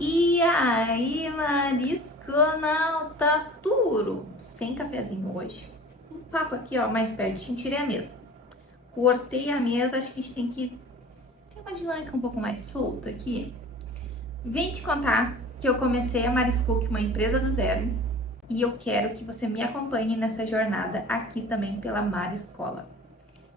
E aí, Marisconauta puro, sem cafezinho hoje. Um papo aqui, ó, mais pertinho, tirei a mesa. Cortei a mesa, acho que a gente tem que ter uma dinâmica um pouco mais solta aqui. Vim te contar que eu comecei a Mariscook, uma empresa do zero, e eu quero que você me acompanhe nessa jornada aqui também pela Mariscola.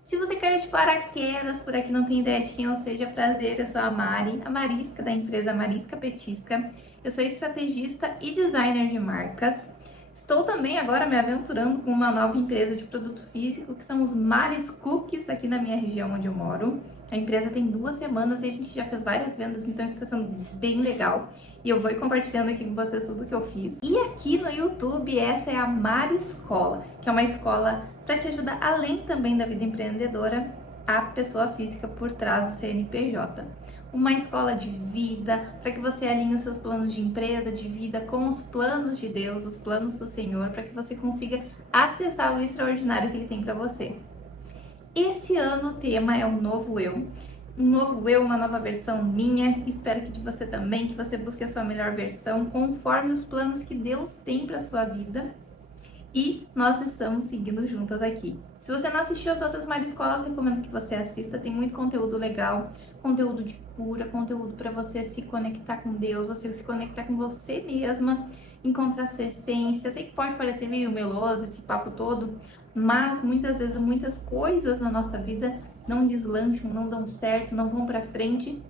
Se você caiu de paraquedas por aqui, não tem ideia de quem eu seja, prazer, eu sou a Mari, a Marisca da empresa Marisca Petisca. Eu sou estrategista e designer de marcas. Estou também agora me aventurando com uma nova empresa de produto físico, que são os Maris Cookies, aqui na minha região onde eu moro. A empresa tem 2 semanas e a gente já fez várias vendas, então está sendo bem legal. E eu vou compartilhando aqui com vocês tudo que eu fiz. E aqui no YouTube, essa é a Mariscola, que é uma escola para te ajudar, além também da vida empreendedora, a pessoa física por trás do CNPJ. Uma escola de vida para que você alinhe os seus planos de empresa, de vida com os planos de Deus, os planos do Senhor, para que você consiga acessar o extraordinário que Ele tem para você. Esse ano o tema é um novo eu. Um novo eu, uma nova versão minha. Espero que de você também, que você busque a sua melhor versão, conforme os planos que Deus tem para sua vida. E nós estamos seguindo juntas aqui. Se você não assistiu as outras Mariscolas, recomendo que você assista. Tem muito conteúdo legal, conteúdo de cura, conteúdo para você se conectar com Deus, você se conectar com você mesma, encontrar sua essência. Eu sei que pode parecer meio meloso esse papo todo, mas muitas vezes muitas coisas na nossa vida não deslancham, não dão certo, não vão para frente,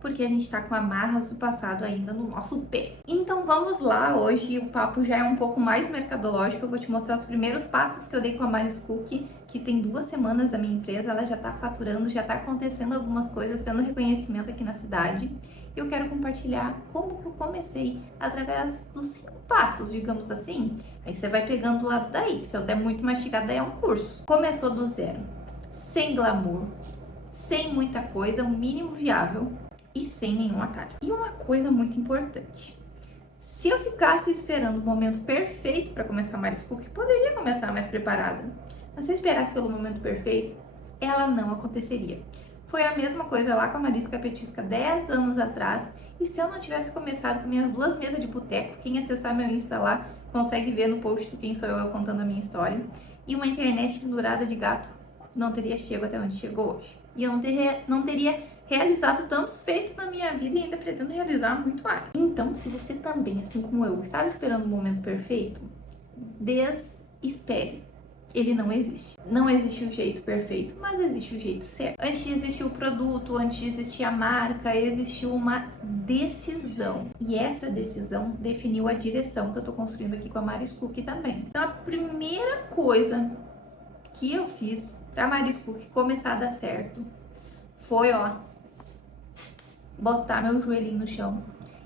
porque a gente tá com amarras do passado ainda no nosso pé. Então vamos lá, hoje o papo já é um pouco mais mercadológico, eu vou te mostrar os primeiros passos que eu dei com a Mariscook, que tem 2 semanas da minha empresa, ela já tá faturando, já tá acontecendo algumas coisas, tendo reconhecimento aqui na cidade. E eu quero compartilhar como que eu comecei através dos 5 passos, digamos assim. Aí você vai pegando do lado daí, se eu der muito mastigado, daí é um curso. Começou do zero, sem glamour, sem muita coisa, o mínimo viável, e sem nenhum atalho. E uma coisa muito importante, se eu ficasse esperando o momento perfeito para começar a Mariscook, poderia começar mais preparada. Mas se eu esperasse pelo momento perfeito, ela não aconteceria. Foi a mesma coisa lá com a Marisca Petisca 10 anos atrás, e se eu não tivesse começado com minhas 2 mesas de boteco, quem acessar meu Insta lá consegue ver no post do Quem Sou Eu contando a minha história, e uma internet pendurada de gato, não teria chegado até onde chegou hoje. E eu não teria realizado tantos feitos na minha vida e ainda pretendo realizar muito mais. Então, se você também, assim como eu, estava esperando o momento perfeito, desespere. Ele não existe. Não existe o jeito perfeito, mas existe o jeito certo. Antes de existir o produto, antes de existir a marca, existiu uma decisão. E essa decisão definiu a direção que eu tô construindo aqui com a Mariscook também. Então, a primeira coisa que eu fiz pra Mariscook começar a dar certo foi, botar meu joelhinho no chão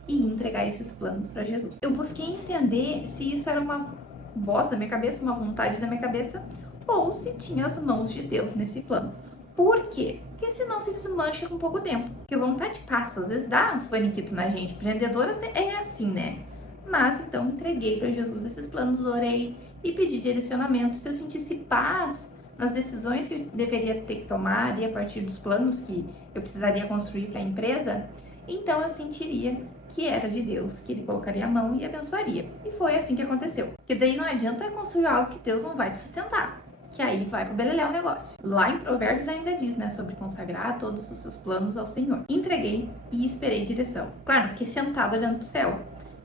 e entregar esses planos para Jesus. Eu busquei entender se isso era uma voz da minha cabeça, uma vontade da minha cabeça, ou se tinha as mãos de Deus nesse plano. Por quê? Porque senão se desmancha com pouco tempo. Porque vontade passa, às vezes dá uns faniquitos na gente. Empreendedora é assim, né? Mas então entreguei para Jesus esses planos, orei e pedi direcionamento. Se eu sentisse paz nas decisões que eu deveria ter que tomar e a partir dos planos que eu precisaria construir para a empresa, então eu sentiria que era de Deus, que Ele colocaria a mão e abençoaria. E foi assim que aconteceu. Porque daí não adianta construir algo que Deus não vai te sustentar, que aí vai pro beleléu o negócio. Lá em Provérbios ainda diz, né, sobre consagrar todos os seus planos ao Senhor. Entreguei e esperei direção. Claro, não fiquei sentada olhando pro céu.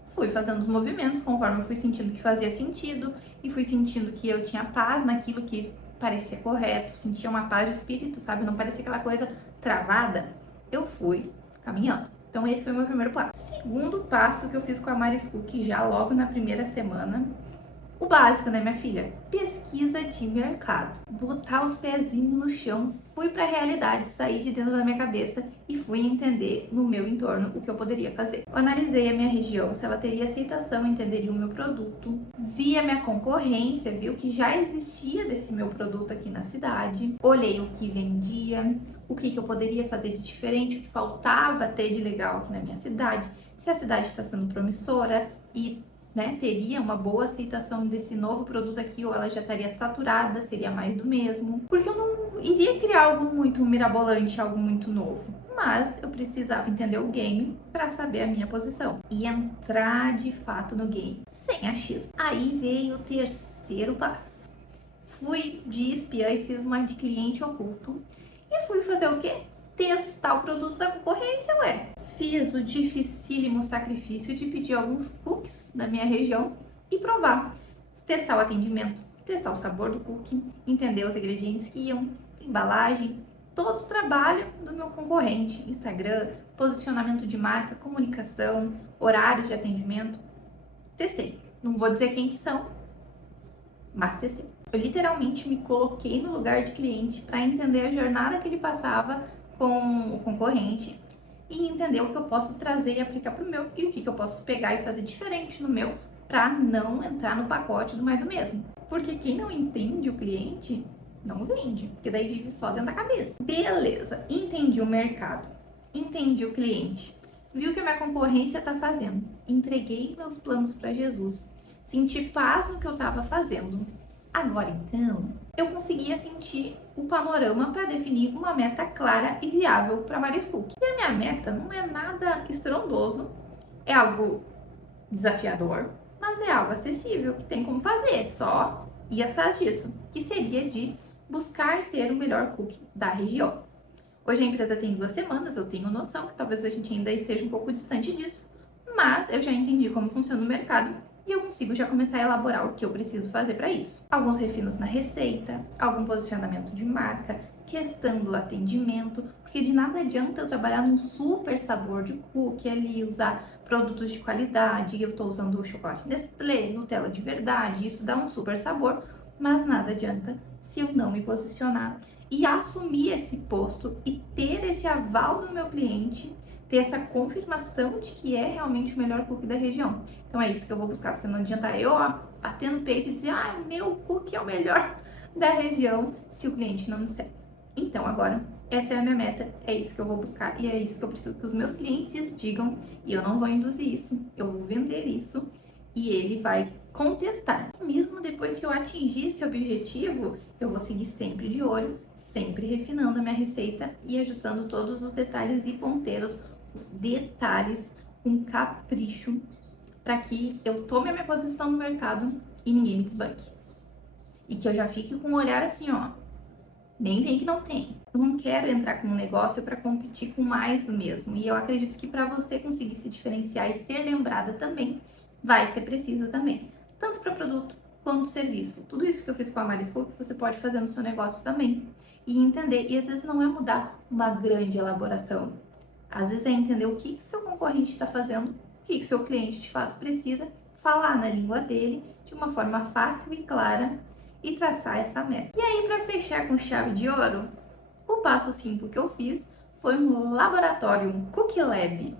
Fui fazendo os movimentos conforme eu fui sentindo que fazia sentido e fui sentindo que eu tinha paz naquilo que parecia correto, sentia uma paz de espírito, sabe? Não parecia aquela coisa travada. Eu fui caminhando. Então esse foi o meu primeiro passo. Segundo passo que eu fiz com a Mariscook já logo na primeira semana, o básico, né, minha filha? Pesquisa de mercado. Botar os pezinhos no chão. Fui para a realidade, saí de dentro da minha cabeça e fui entender no meu entorno o que eu poderia fazer. Eu analisei a minha região, se ela teria aceitação, entenderia o meu produto. Vi a minha concorrência, vi o que já existia desse meu produto aqui na cidade. Olhei o que vendia, o que eu poderia fazer de diferente, o que faltava ter de legal aqui na minha cidade. Se a cidade está sendo promissora e né, teria uma boa aceitação desse novo produto aqui, ou ela já estaria saturada, seria mais do mesmo. Porque eu não iria criar algo muito mirabolante, algo muito novo. Mas eu precisava entender o game para saber a minha posição e entrar de fato no game, sem achismo. Aí veio o terceiro passo. Fui de espiã e fiz uma de cliente oculto e fui fazer o quê? Testar o produto da concorrência, ué. Fiz o dificílimo sacrifício de pedir alguns cookies da minha região e provar. Testar o atendimento, testar o sabor do cookie, entender os ingredientes que iam, embalagem, todo o trabalho do meu concorrente, Instagram, posicionamento de marca, comunicação, horários de atendimento. Testei. Não vou dizer quem que são, mas testei. Eu literalmente me coloquei no lugar de cliente para entender a jornada que ele passava com o concorrente e entender o que eu posso trazer e aplicar para o meu e o que eu posso pegar e fazer diferente no meu para não entrar no pacote do mais do mesmo. Porque quem não entende o cliente não vende, porque daí vive só dentro da cabeça. Beleza, entendi o mercado, entendi o cliente, vi o que a minha concorrência está fazendo, entreguei meus planos para Jesus, senti paz no que eu estava fazendo. Agora então, eu conseguia sentir o panorama para definir uma meta clara e viável para Maris Cook. E a minha meta não é nada estrondoso, é algo desafiador, mas é algo acessível, que tem como fazer, só ir atrás disso, que seria de buscar ser o melhor cook da região. Hoje a empresa tem 2 semanas, eu tenho noção que talvez a gente ainda esteja um pouco distante disso, mas eu já entendi como funciona o mercado e eu consigo já começar a elaborar o que eu preciso fazer para isso. Alguns refinos na receita, algum posicionamento de marca, questão do atendimento, porque de nada adianta eu trabalhar num super sabor de cookie ali, usar produtos de qualidade, eu estou usando o chocolate Nestlé, Nutella de verdade, isso dá um super sabor, mas nada adianta se eu não me posicionar e assumir esse posto e ter esse aval do meu cliente, ter essa confirmação de que é realmente o melhor cookie da região. Então é isso que eu vou buscar, porque não adianta eu bater no peito e dizer, meu cookie é o melhor da região, se o cliente não me segue. Então agora, essa é a minha meta, é isso que eu vou buscar e é isso que eu preciso que os meus clientes digam, e eu não vou induzir isso, eu vou vender isso e ele vai contestar. Mesmo depois que eu atingir esse objetivo, eu vou seguir sempre de olho, sempre refinando a minha receita e ajustando todos os detalhes e ponteiros, os detalhes com capricho, para que eu tome a minha posição no mercado e ninguém me desbanque. E que eu já fique com um olhar assim, nem vem que não tem. Eu não quero entrar com um negócio para competir com mais do mesmo. E eu acredito que para você conseguir se diferenciar e ser lembrada também, vai ser preciso também. Tanto para produto quanto serviço. Tudo isso que eu fiz com a Maris Cook, você pode fazer no seu negócio também. E entender. E às vezes não é mudar uma grande elaboração. Às vezes é entender o que o seu concorrente está fazendo, o que o seu cliente de fato precisa, falar na língua dele de uma forma fácil e clara e traçar essa meta. E aí, para fechar com chave de ouro, o passo 5 que eu fiz foi um laboratório, um cookie lab,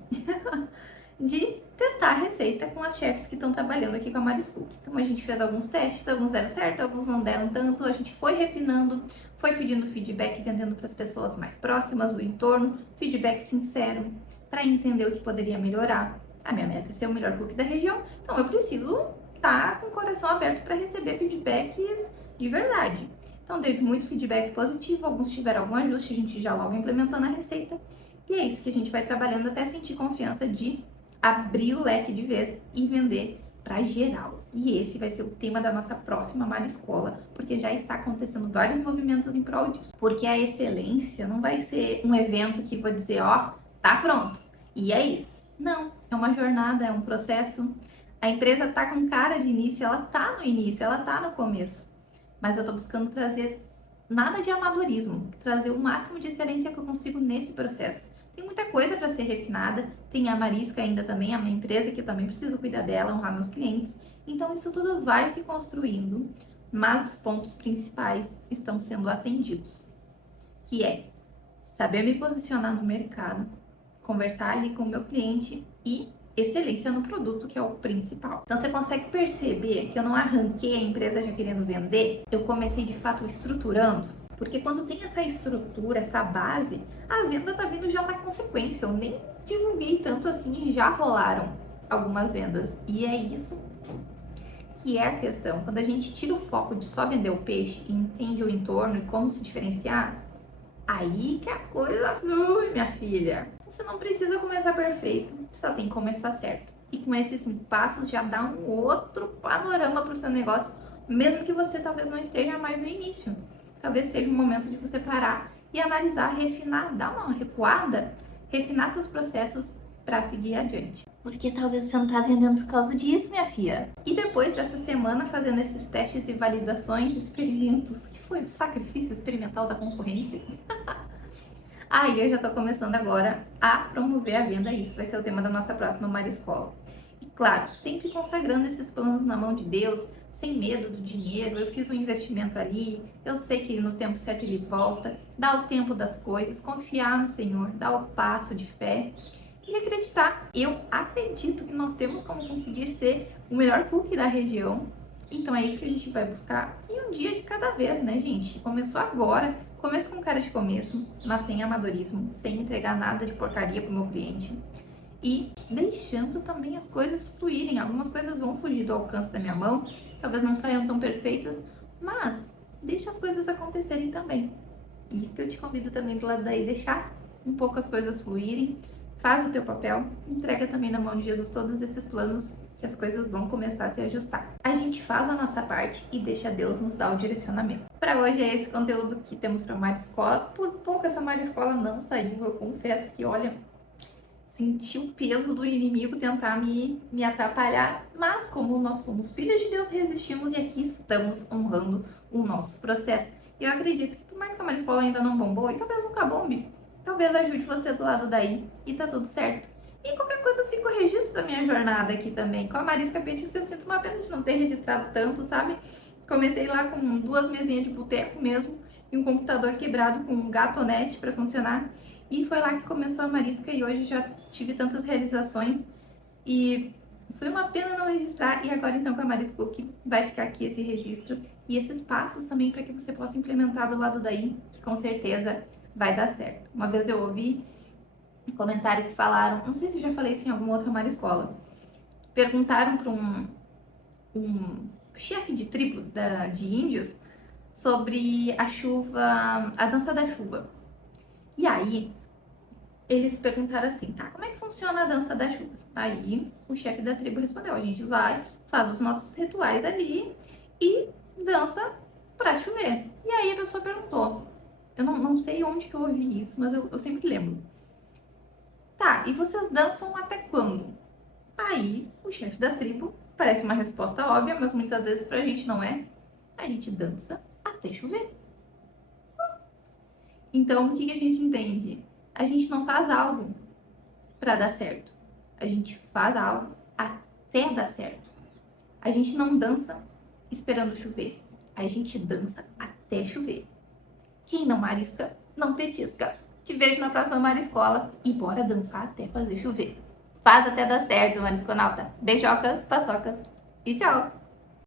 de testar a receita com as chefes que estão trabalhando aqui com a Maris Cook. Então a gente fez alguns testes, alguns deram certo, alguns não deram tanto, a gente foi refinando, foi pedindo feedback, vendendo para as pessoas mais próximas do entorno, feedback sincero, para entender o que poderia melhorar. A minha meta é ser o melhor cookie da região, então eu preciso estar com o coração aberto para receber feedbacks de verdade. Então teve muito feedback positivo, alguns tiveram algum ajuste, a gente já logo implementou na receita, e é isso que a gente vai trabalhando até sentir confiança de abrir o leque de vez e vender para geral. E esse vai ser o tema da nossa próxima Mariscola, porque já está acontecendo vários movimentos em prol disso. Porque a excelência não vai ser um evento que vou dizer, tá pronto, e é isso. Não, é uma jornada, é um processo. A empresa tá com cara de início, ela tá no início, ela tá no começo. Mas eu tô buscando trazer nada de amadorismo, trazer o máximo de excelência que eu consigo nesse processo. Tem muita coisa para ser refinada, tem a Marisca ainda também, a minha empresa, que eu também preciso cuidar dela, honrar meus clientes. Então isso tudo vai se construindo, mas os pontos principais estão sendo atendidos. Que é saber me posicionar no mercado, conversar ali com o meu cliente e excelência no produto, que é o principal. Então você consegue perceber que eu não arranquei a empresa já querendo vender, eu comecei de fato estruturando. Porque quando tem essa estrutura, essa base, a venda tá vindo já na consequência. Eu nem divulguei tanto assim e já rolaram algumas vendas. E é isso que é a questão. Quando a gente tira o foco de só vender o peixe e entende o entorno e como se diferenciar, aí que a coisa flui, minha filha. Você não precisa começar perfeito, só tem que começar certo. E com esses passos já dá um outro panorama para o seu negócio, mesmo que você talvez não esteja mais no início. Talvez seja um momento de você parar e analisar, refinar, dar uma recuada, refinar seus processos para seguir adiante. Porque talvez você não tá vendendo por causa disso, minha filha. E depois dessa semana fazendo esses testes e validações, experimentos, que foi o sacrifício experimental da concorrência. Aí eu já tô começando agora a promover a venda. Isso vai ser o tema da nossa próxima Mariscola. E claro, sempre consagrando esses planos na mão de Deus, sem medo do dinheiro. Eu fiz um investimento ali, eu sei que no tempo certo ele volta. Dá o tempo das coisas, confiar no Senhor, dar o passo de fé e acreditar. Eu acredito que nós temos como conseguir ser o melhor cookie da região. Então é isso que a gente vai buscar. E um dia de cada vez, né, gente? Começou agora. Começo com cara de começo, mas sem amadorismo, sem entregar nada de porcaria pro meu cliente. E deixando também as coisas fluírem. Algumas coisas vão fugir do alcance da minha mão, talvez não saiam tão perfeitas, mas deixa as coisas acontecerem também. Isso que eu te convido também do lado daí, deixar um pouco as coisas fluírem. Faz o teu papel, entrega também na mão de Jesus todos esses planos, que as coisas vão começar a se ajustar. A gente faz a nossa parte e deixa Deus nos dar o direcionamento. Para hoje é esse conteúdo que temos para a Mariscola. Por pouco essa Mariscola não saiu, eu confesso que, olha, senti o peso do inimigo tentar me atrapalhar, mas como nós somos filhos de Deus, resistimos e aqui estamos honrando o nosso processo. Eu acredito que por mais que a Mariscola ainda não bombou, e talvez nunca bombe, talvez ajude você do lado daí e tá tudo certo. E qualquer coisa eu fico o registro da minha jornada aqui também. Com a Marisca Petisca eu sinto uma pena de não ter registrado tanto, sabe? Comecei lá com 2 mesinhas de boteco mesmo e um computador quebrado com um gatonete para funcionar. E foi lá que começou a Marisca e hoje já tive tantas realizações e foi uma pena não registrar. E agora então com a Maris Cook vai ficar aqui esse registro e esses passos também para que você possa implementar do lado daí, que com certeza vai dar certo. Uma vez eu ouvi um comentário que falaram, não sei se eu já falei isso em alguma outra Mariscola, perguntaram para um chefe de tribo de índios sobre a chuva, a dança da chuva. E aí, eles perguntaram assim, tá, como é que funciona a dança da chuva? Aí, o chefe da tribo respondeu, a gente vai, faz os nossos rituais ali e dança pra chover. E aí a pessoa perguntou, eu não sei onde que eu ouvi isso, mas eu sempre lembro. Tá, e vocês dançam até quando? Aí, o chefe da tribo, parece uma resposta óbvia, mas muitas vezes pra gente não é. A gente dança até chover. Então, o que a gente entende? A gente não faz algo pra dar certo. A gente faz algo até dar certo. A gente não dança esperando chover. A gente dança até chover. Quem não marisca, não petisca. Te vejo na próxima Mariscola e bora dançar até fazer chover. Faz até dar certo, Marisconauta. Beijocas, paçocas e tchau!